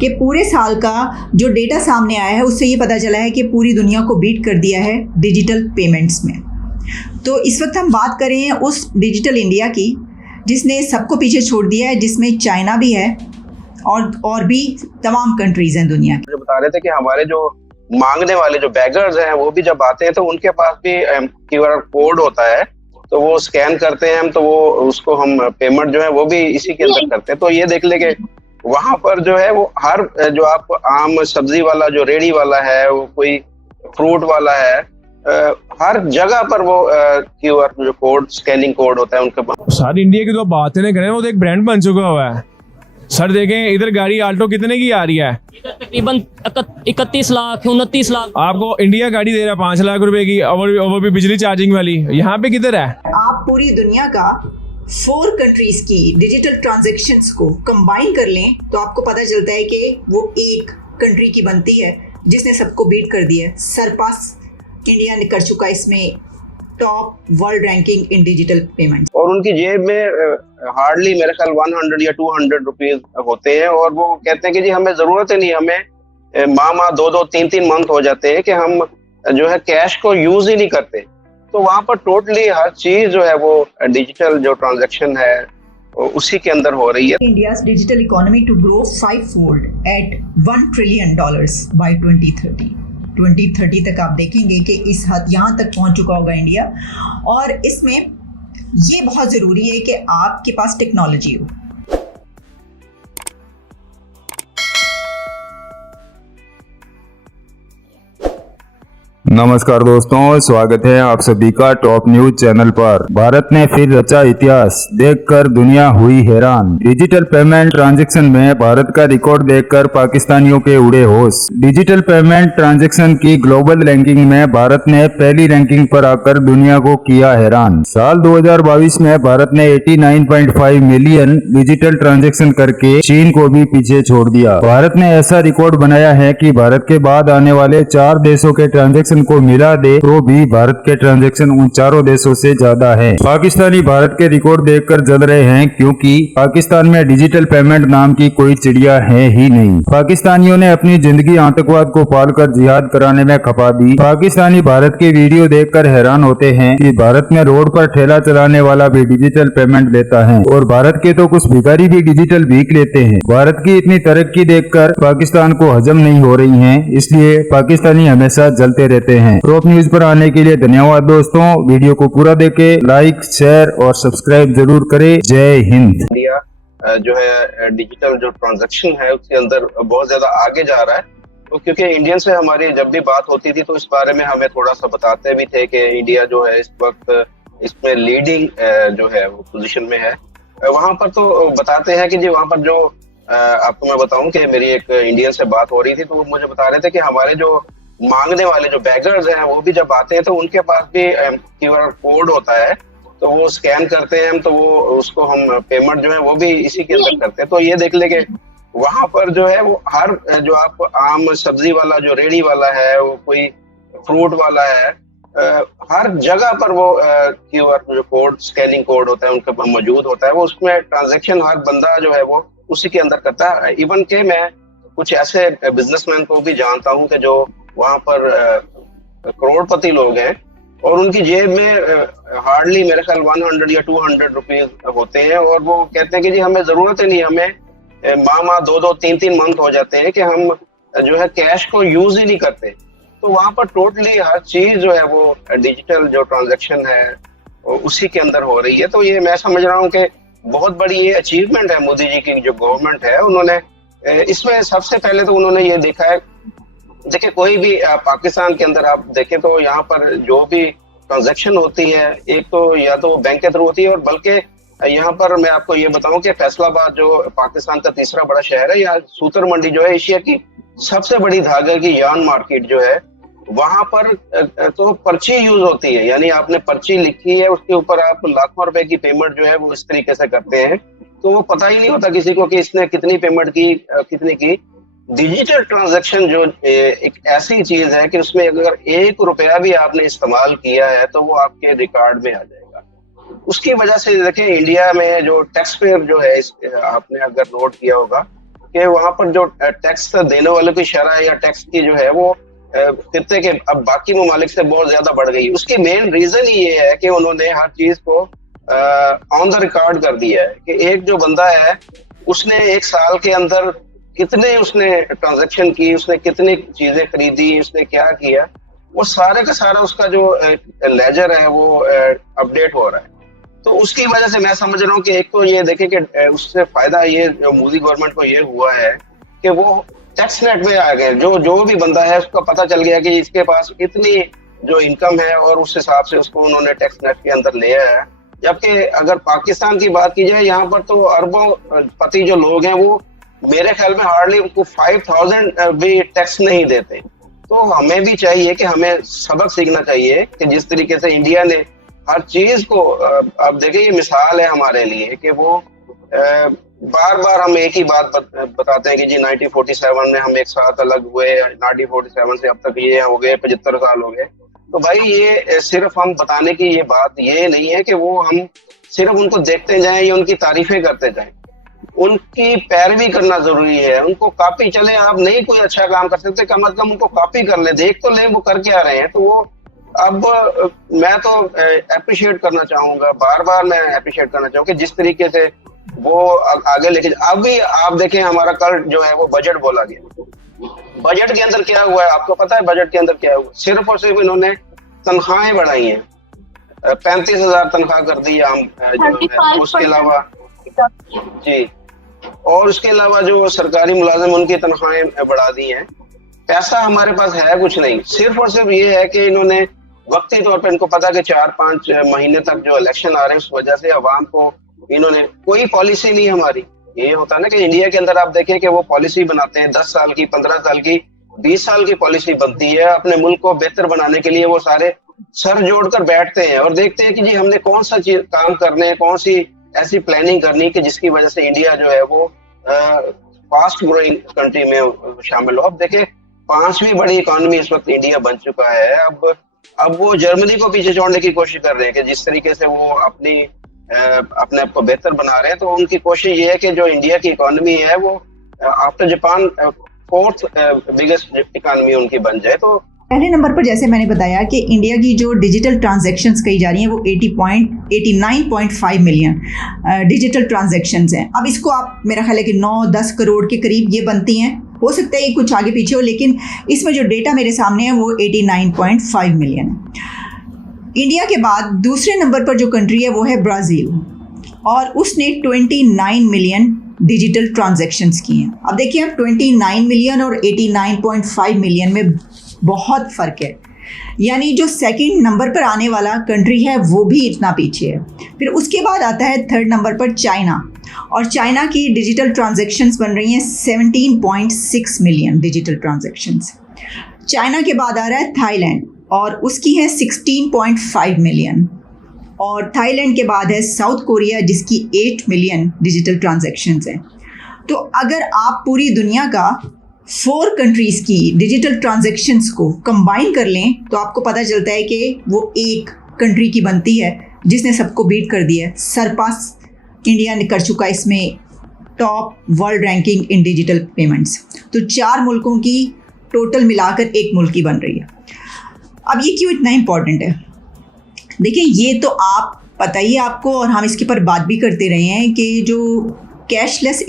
कि पूरे साल का जो डेटा सामने आया है उससे ये पता चला है कि पूरी दुनिया को बीट कर दिया है डिजिटल पेमेंट्स में। तो इस वक्त हम बात करें उस डिजिटल इंडिया की जिसने सबको पीछे छोड़ दिया है, जिसमें चाइना भी है और भी तमाम कंट्रीज हैं दुनिया की। जो बता रहे थे कि हमारे जो मांगने वाले जो बैगर्स हैं वो भी जब आते हैं तो उनके पास भी क्यूआर कोड होता है, तो वो स्कैन करते हैं हम, तो वो उसको हम पेमेंट जो है वो भी इसी के अंदर करते हैं। तो ये देख ले कि वहां पर जो है वो हर जो आपको आम सब्जी वाला जो रेडी वाला है, वो कोई फ्रूट वाला है, हर जगह पर वो क्यूआर जो कोड स्कैनिंग कोड होता है उनके पास। सर इंडिया की तो बातें नहीं करें, वो तो एक ब्रांड बन चुका हुआ है। सर देखें इधर गाड़ी आल्टो कितने की आ रही है? तकरीबन 31 लाख 29 लाख। आपको इंडिया गाड़ी दे रहा है 5 लाख रुपए की, और वो भी बिजली चार्जिंग वाली। यहाँ पे किधर है? आप पूरी दुनिया का 4 कंट्रीज की डिजिटल ट्रांजैक्शंस को कंबाइन कर लें तो आपको पता चलता है कि वो एक कंट्री की बनती है जिसने सबको बीट कर दिया है। सरपास इंडिया ने कर चुका है इसमें टॉप वर्ल्ड रैंकिंग इन डिजिटल पेमेंट। और उनकी जेब में हार्डली मेरे ख्याल 100 या 200 रुपीज होते हैं, और वो कहते हैं कि जी हमें जरूरत ही नहीं, हमें माह 2-2 3-3 मंथ हो जाते हैं कि हम जो है कैश को यूज ही नहीं करते। तो वहां पर टोटली हर चीज जो है वो डिजिटल जो ट्रांजैक्शन है उसी के अंदर हो रही है। India's digital economy to grow 5-fold at $1 trillion by 2030 तक आप देखेंगे कि इस हद यहाँ तक पहुँच चुका होगा इंडिया। और इसमें ये बहुत ज़रूरी है कि आपके पास टेक्नोलॉजी हो। नमस्कार दोस्तों, स्वागत है आप सभी का टॉप न्यूज चैनल पर। भारत ने फिर रचा इतिहास, देखकर दुनिया हुई हैरान। डिजिटल पेमेंट ट्रांजैक्शन में भारत का रिकॉर्ड देखकर पाकिस्तानियों के उड़े होश। डिजिटल पेमेंट ट्रांजैक्शन की ग्लोबल रैंकिंग में भारत ने पहली रैंकिंग पर आकर दुनिया को किया हैरान। साल 2022 में भारत ने 89.5 मिलियन डिजिटल ट्रांजैक्शन करके चीन को भी पीछे छोड़ दिया। भारत ने ऐसा रिकॉर्ड बनाया है कि भारत के बाद आने वाले 4 देशों के ट्रांजैक्शन को मिला दे तो भी भारत के ट्रांजैक्शन उन चारों देशों से ज्यादा हैं। पाकिस्तानी भारत के रिकॉर्ड देखकर जल रहे हैं, क्योंकि पाकिस्तान में डिजिटल पेमेंट नाम की कोई चिड़िया है ही नहीं। पाकिस्तानियों ने अपनी जिंदगी आतंकवाद को पालकर जिहाद कराने में खपा दी। पाकिस्तानी भारत के वीडियो देखकर हैरान होते हैं कि भारत में रोड पर ठेला चलाने वाला भी डिजिटल पेमेंट लेता है, और भारत के तो कुछ भिखारी भी डिजिटल भीख लेते हैं। भारत की इतनी तरक्की देखकर पाकिस्तान को हजम नहीं हो रही है, इसलिए पाकिस्तानी हमेशा जलते रहते हैं। टॉप न्यूज पर आने के लिए धन्यवाद दोस्तों। वीडियो को पूरा देखें, लाइक शेयर और सब्सक्राइब जरूर करें। जय हिंद। इंडिया जो है डिजिटल जो ट्रांजैक्शन है उसके अंदर बहुत ज्यादा आगे जा रहा है। तो क्योंकि इंडियन से हमारी जब भी बात होती थी तो इस बारे में हमें थोड़ा सा बताते भी थे कि इंडिया जो है इस वक्त इसमें लीडिंग जो है वो पोजीशन में है। वहां पर तो बताते हैं कि जी वहां पर जो आपको मैं बताऊं कि मेरी एक इंडियन से बात हो रही थी तो वो मुझे बता रहे थे कि हमारे जो मांगने वाले जो बैगर्स हैं वो भी जब आते हैं तो उनके पास भी क्यूआर कोड होता है, तो वो स्कैन करते हैं हम, तो वो उसको हम पेमेंट जो है वो भी इसी के अंदर करते हैं। तो ये देख ले कि वहां पर जो है वो हर जो आपको आम सब्जी वाला जो रेडी वाला है, वो कोई फ्रूट वाला है, हर जगह पर वो क्यूआर जो कोड स्कैनिंग कोड होता है उनके पास मौजूद होता है। वो उसमें ट्रांजेक्शन हर बंदा जो है वो उसी के अंदर करता है। इवन के मैं कुछ ऐसे बिजनेसमैन को भी जानता हूँ कि जो वहां पर करोड़पति लोग हैं, और उनकी जेब में हार्डली मेरे ख्याल 100 या 200 रुपीज होते हैं, और वो कहते हैं कि जी हमें जरूरत ही नहीं, हमें माह 2-2 3-3 मंथ हो जाते हैं कि हम जो है कैश को यूज ही नहीं करते। तो वहां पर टोटली हर चीज जो है वो डिजिटल जो ट्रांजैक्शन है उसी के अंदर हो रही है। तो ये मैं समझ रहा हूँ कि बहुत बड़ी ये अचीवमेंट है मोदी जी की जो गवर्नमेंट है। उन्होंने इसमें सबसे पहले तो उन्होंने ये देखा है, देखिए कोई भी पाकिस्तान के अंदर आप देखें तो यहाँ पर जो भी ट्रांजैक्शन होती है एक तो या तो बैंक के थ्रू होती है, और बल्कि यहाँ पर मैं आपको ये बताऊं कि फैसलाबाद जो पाकिस्तान का तीसरा बड़ा शहर है, यहाँ सूतर मंडी जो है एशिया की सबसे बड़ी धागे की यार्न मार्केट जो है, वहां पर तो पर्ची यूज होती है। यानी आपने पर्ची लिखी है, उसके ऊपर आप लाखों रुपए की पेमेंट जो है वो इस तरीके से करते हैं, तो वो पता ही नहीं होता किसी को कि इसने कितनी पेमेंट की, कितनी की। डिजिटल ट्रांजैक्शन जो एक ऐसी चीज है कि उसमें अगर 1 रुपया भी आपने इस्तेमाल किया है तो वो आपके रिकॉर्ड में आ जाएगा। उसकी वजह से देखें इंडिया में जो टैक्स पेयर जो है आपने अगर नोट किया होगा कि वहां पर जो टैक्स देने वालों की शरह या टैक्स की जो है वो खित्ते के अब बाकी ममालिक से बहुत ज्यादा बढ़ गई। उसकी मेन रीजन ही ये है कि उन्होंने हर चीज को ऑन द रिकॉर्ड कर दिया है कि एक जो बंदा है उसने एक साल के अंदर कितने उसने ट्रांजैक्शन की, उसने कितनी चीजें खरीदी, उसने क्या किया, वो सारे का सारा उसका जो लेजर है वो अपडेट हो रहा है। तो उसकी वजह से मैं समझ रहा हूँ कि एक तो ये देखें कि उससे फायदा ये जो मोदी गवर्नमेंट को ये हुआ है कि वो टैक्स नेट में आ गए। जो भी बंदा है उसका पता चल गया कि इसके पास इतनी जो इनकम है और उस हिसाब से उसको उन्होंने टैक्स नेट के अंदर लिया है। जबकि अगर पाकिस्तान की बात की जाए, यहाँ पर तो अरबों पति जो लोग हैं वो मेरे ख्याल में हार्डली 5000 भी टैक्स नहीं देते। तो हमें भी चाहिए कि हमें सबक सीखना चाहिए कि जिस तरीके से इंडिया ने हर चीज को, अब देखिए ये मिसाल है हमारे लिए कि वो बार बार हम एक ही बात बताते हैं कि जी 1947 में हम एक साथ अलग हुए, 1947 से अब तक ये हो गए 75 साल हो गए। तो भाई ये सिर्फ हम बताने की ये बात ये नहीं है कि वो हम सिर्फ उनको देखते जाएं या उनकी तारीफें करते जाएं, उनकी पैरवी करना जरूरी है। उनको कॉपी, चले आप नहीं कोई अच्छा काम कर सकते, कम अज कम उनको कॉपी कर ले, देख तो ले वो कर क्या रहे हैं। तो वो अब मैं तो अप्रिशिएट करना चाहूंगा, बार बार मैं अप्रिशिएट करना चाहूंगा कि जिस तरीके से वो आगे लेके। अभी आप देखें हमारा कल जो है वो बजट बोला गया, बजट के अंदर क्या हुआ है आपको पता है? बजट के अंदर क्या हुआ? सिर्फ और सिर्फ इन्होंने तनख्वाहें बढ़ाई हैं, 35,000 तनख्वाह कर दी हम जो है। उसके अलावा जी, और उसके अलावा जो सरकारी मुलाजिम उनकी तनख्वाहें बढ़ा दी हैं। पैसा हमारे पास है कुछ नहीं, सिर्फ और सिर्फ ये है कि इन्होंने वक्ती तौर पर, इनको पता कि 4-5 महीने तक जो इलेक्शन आ रहे हैं उस वजह से अवाम को इन्होंने, कोई पॉलिसी नहीं हमारी। ये होता है ना कि इंडिया के अंदर आप देखें कि वो पॉलिसी बनाते हैं 10 साल की, 15 साल की, 20 साल की पॉलिसी बनती है अपने मुल्क को बेहतर बनाने के लिए। वो सारे सर जोड़कर बैठते हैं और देखते हैं कि जी हमने कौन सा चीज काम करने हैं, कौन सी ऐसी प्लानिंग करनी कि जिसकी वजह से इंडिया जो है वो फास्ट ग्रोइंग कंट्री में शामिल हो। अब देखें 5वीं बड़ी इकोनॉमी इस वक्त इंडिया बन चुका है। अब वो जर्मनी को पीछे छोड़ने की कोशिश कर रहे हैं कि जिस तरीके से वो अपने आप को बेहतर बना रहे हैं। तो उनकी कोशिश ये है कि जो इंडिया की इकोनॉमी है वो after Japan 4th biggest economy उनकी बन जाए। तो पहले नंबर पर जैसे मैंने बताया कि इंडिया की जो डिजिटल ट्रांजैक्शंस कही जा रही हैं वो 89.5 मिलियन डिजिटल ट्रांजैक्शंस हैं। अब इसको आप, मेरा ख्याल है कि 9-10 करोड़ के करीब ये बनती हैं, हो सकता है ये कुछ आगे पीछे हो, लेकिन इसमें जो डेटा मेरे सामने है वो 89.5 मिलियन है। इंडिया के बाद दूसरे नंबर पर जो कंट्री है वो है ब्राज़ील, और उसने 29 मिलियन डिजिटल ट्रांजैक्शंस की हैं। अब देखिए आप 29 मिलियन और 89.5 मिलियन में बहुत फ़र्क है, यानी जो सेकंड नंबर पर आने वाला कंट्री है वो भी इतना पीछे है। फिर उसके बाद आता है थर्ड नंबर पर चाइना, और चाइना की डिजिटल ट्रांजैक्शंस बन रही हैं 17.6 मिलियन डिजिटल ट्रांजैक्शंस। चाइना के बाद आ रहा है थाईलैंड, और उसकी है 16.5 मिलियन, और थाईलैंड के बाद है साउथ कोरिया जिसकी 8 मिलियन डिजिटल ट्रांजैक्शंस हैं। तो अगर आप पूरी दुनिया का 4 कंट्रीज़ की डिजिटल ट्रांजैक्शंस को कंबाइन कर लें तो आपको पता चलता है कि वो एक कंट्री की बनती है जिसने सबको बीट कर दिया है। सरपास इंडिया ने कर चुका है इसमें टॉप वर्ल्ड रैंकिंग इन डिजिटल पेमेंट्स। तो 4 मुल्कों की टोटल मिलाकर एक मुल्क की बन रही है। अब ये क्यों इतना इम्पॉर्टेंट है? देखिए ये तो आप पता ही है आपको, और हम इसके पर बात भी करते रहे हैं कि जो कैशलेस